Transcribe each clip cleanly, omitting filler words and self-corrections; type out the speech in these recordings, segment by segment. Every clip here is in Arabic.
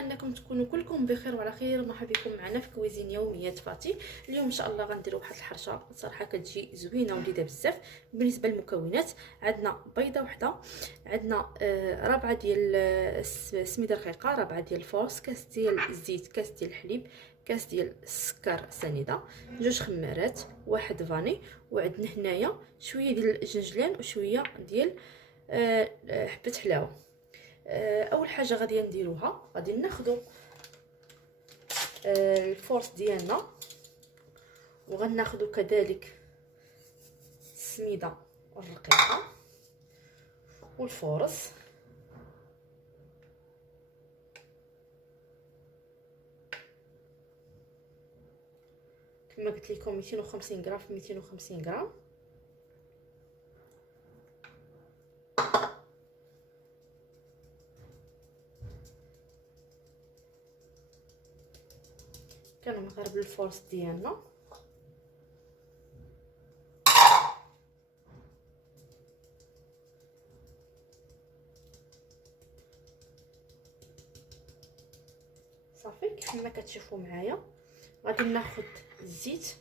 انكم تكونوا كلكم بخير وعلى خير. مرحبا بكم معنا في كويزين يوميات فاتي. اليوم ان شاء الله غنديروا واحد الحرشه صراحه كتجي زوينه ولذيذه بزاف. بالنسبه للمكونات عندنا بيضه وحده، عندنا ربعه ديال السميده رقيقه، ربعه ديال الفورس، كاس ديال الزيت، كاس ديال الحليب، كاس ديال السكر سنيده، جوج خمارات، واحد فاني، وعندنا هنايا شويه ديال الجنجلان وشويه ديال حبه حلاوه. اول حاجه غادي نديروها غادي ناخذ الفورس ديالنا، وغناخذ كذلك السميده الرقيقه والفورس، كما قلت لكم 250 غرام في 250 غرام. كنغرب الفورس ديالنا صافي كما كتشوفوا معايا. غادي ناخذ الزيت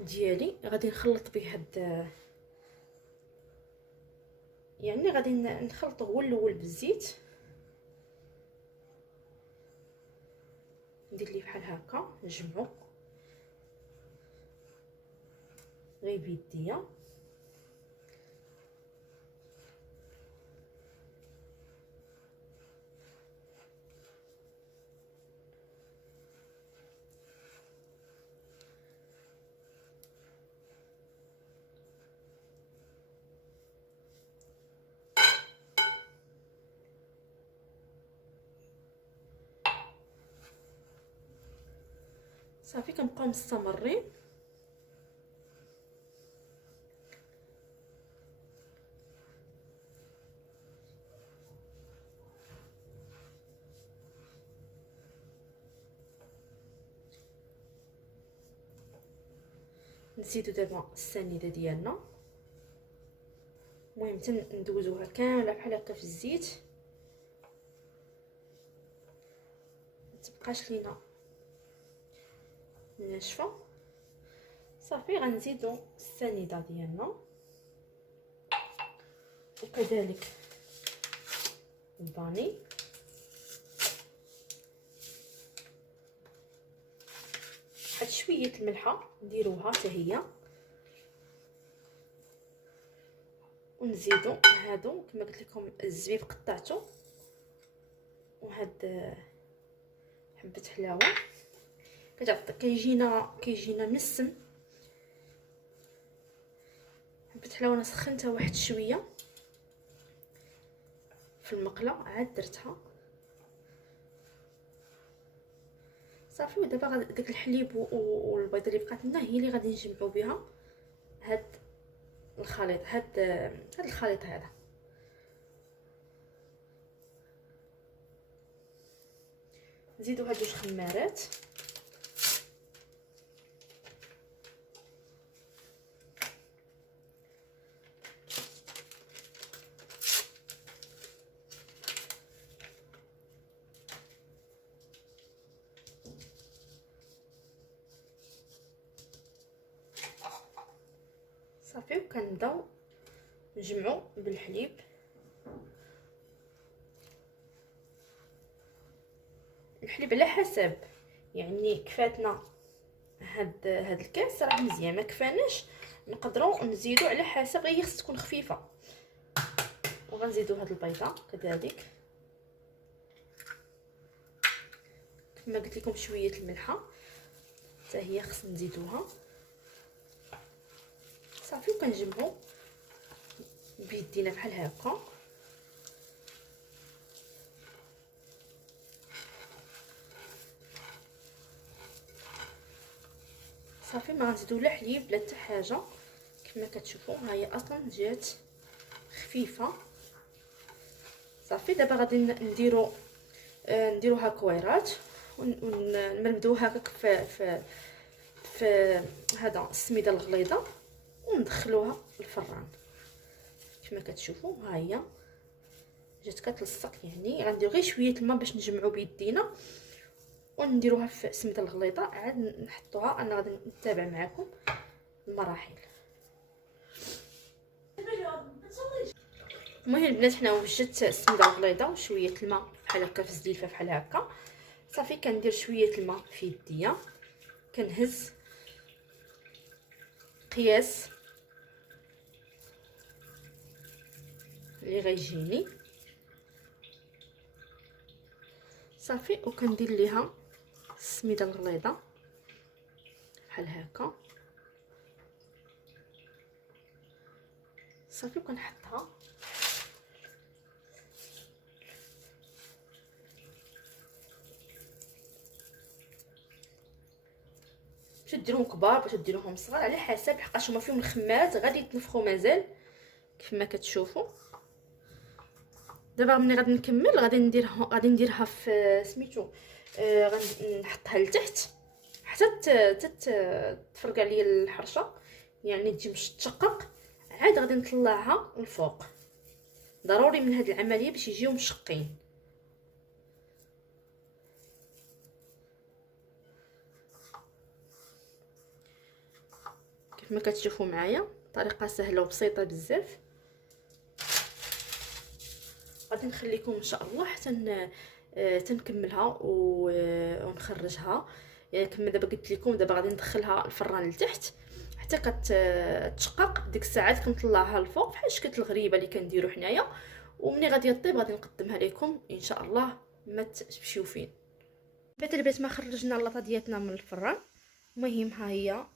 ديالي، غادي نخلط به هاد يعني غادي نخلطه هو الاول بالزيت، ندير ليه بحال هكا نجمعو غير بيديا. صافي كنبقاو مستمرين نزيدو دابا السنيده ديالنا، المهم ندوزوها كامله بحال هكا في الزيت، متبقاش لينا ناشفه. صافي غنزيدو السنيده ديالنا وكذلك الفاني، واحد شويه الملحه نديروها حتى هي، ونزيدو هادو كما قلت لكم الزبيب قطعته، وهاد حبه حلاوه كتعطي كيجينا نسم. حبه حلاوه انا سخنتها واحد شويه في المقله عاد درتها صافي. ودابا داك الحليب والبيضه اللي بقات لنا هي اللي غادي نجمعوا بها هاد الخليط، هاد الخليط هذا. نزيدو هاد جوج خمارات، صافي وكنبداو نجمعو بالحليب. الحليب على حسب، يعني كفاتنا هاد الكاس راه مزيان، ما كفاناش نقدروا نزيدوا على حسب، غير خص تكون خفيفه. وغنزيدوا هاد البيضه كذلك كما قلت لكم شويه الملحه حتى هي خص نزيدوها صافي. وكنجمعوا بيدينا بحال هكا صافي. ما غنزيدو لا حليب لا حتى حاجه، كما كتشوفوا ها هي اصلا جات خفيفه صافي. دابا غادي نديروها كويرات ونمردوها هكاك في هذا السميده الغليظه وندخلوها الفران كما كتشوفوا. ها هي جات كتلصق. يعني غندير غير شويه الماء باش نجمعوا بيدينا ونديروها في سميده الغليظه، عاد نحطوها. انا غادي نتابع معكم المراحل. المهم البنات حنا وجدت السميده الغليظه وشويه الماء بحال هكا في زليفه بحال هكا. صافي كندير شويه الماء في يديا، كنهز قياس اللي غيجيني صافي، وكندير ليها السميده الغليظه بحال هكا صافي، وكنحطها. باش ديروهم كبار باش ديروهم صغار على حسب، حقاش هما فيهم الخمات غادي يتنفخوا مازال كيف ما كتشوفوا. دابا ملي غادي نكمل غادي نديرها في سميتو غادي نحطها لتحت حتى تفرقع ليا الحرشه، يعني تجي مش تشقق. عاد غادي نطلعها الفوق. ضروري من هذه العمليه باش يجيو مشقين. كيف ما كتشوفوا معايا طريقه سهله وبسيطه بزاف. غادي نخليكم ان شاء الله حتى تنكملها ونخرجها. يعني كما دابا قلت لكم، دابا غادي ندخلها الفران لتحت حتى كتشقق. ديك الساعات كنطلعها الفوق بحال شكل الغريبه اللي كنديروا حنايا. ومني غادي طيب غادي نقدمها لكم ان شاء الله ما تمشيو فين. بنات البيت ما خرجنا اللاطه ديالتنا من الفران. المهم ها هي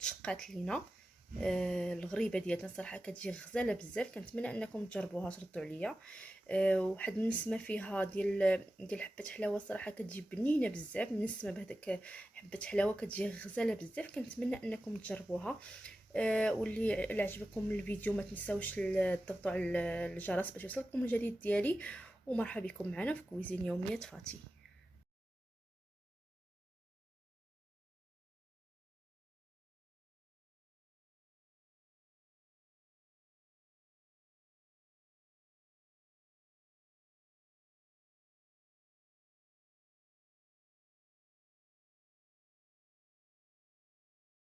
تشقات لينا. الغريبه ديالتنا صراحه كتجي غزاله بزاف. كنتمنى انكم تجربوها تردوا عليا. واحد النسمه فيها ديال حبه حلاوه صراحه كتجي بنينه بزاف. النسمه بهذاك حبه حلاوه كتجي غزاله بزاف. كنتمنى انكم تجربوها. واللي عجبكم الفيديو ما تنساوش تضغطوا على الجرس باش يوصلكم الجديد ديالي. ومرحبا بكم معنا في كويزين يوميات فاتي.